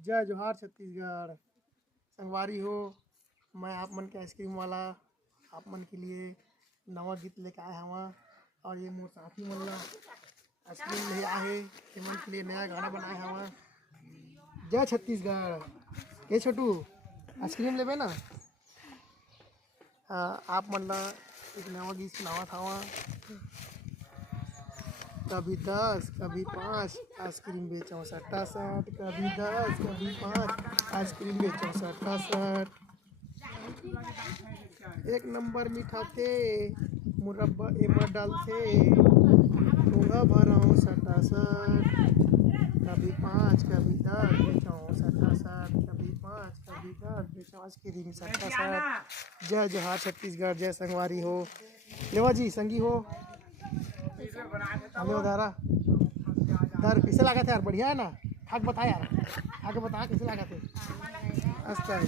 जय जोहार छत्तीसगढ़। संगवारी हो, मैं आप मन के आइसक्रीम वाला आप मन के लिए नवा गीत लेके आया हवा। और ये मोर साथी मन ला आइसक्रीम ले आहे, एमन के लिए नया गाना बनाया हवा। जय छत्तीसगढ़। ये छोटू आइसक्रीम लेबे ना? हाँ, आप मन ला एक नवा गीत सुनावा था। कभी 10 कभी 5 आइसक्रीम बेचो 60 कभी 10 कभी 5 आइसक्रीम बेचो 60। एक नंबर मीठा थे मुरब्बा एमा डालते ठोंगा भराऊँ 60। कभी 5 कभी 10 बेचो 60। कभी 5 कभी 10 बेचो आइसक्रीम 60। जय जोहार छत्तीसगढ़। जय संगवारी हो। लेवा जी संगी हो। हेलो दारा दार कैसे लगा था यार? बढ़िया है ना? खा के बता यार, खा के बता कैसे लगा थे? अच्छा है।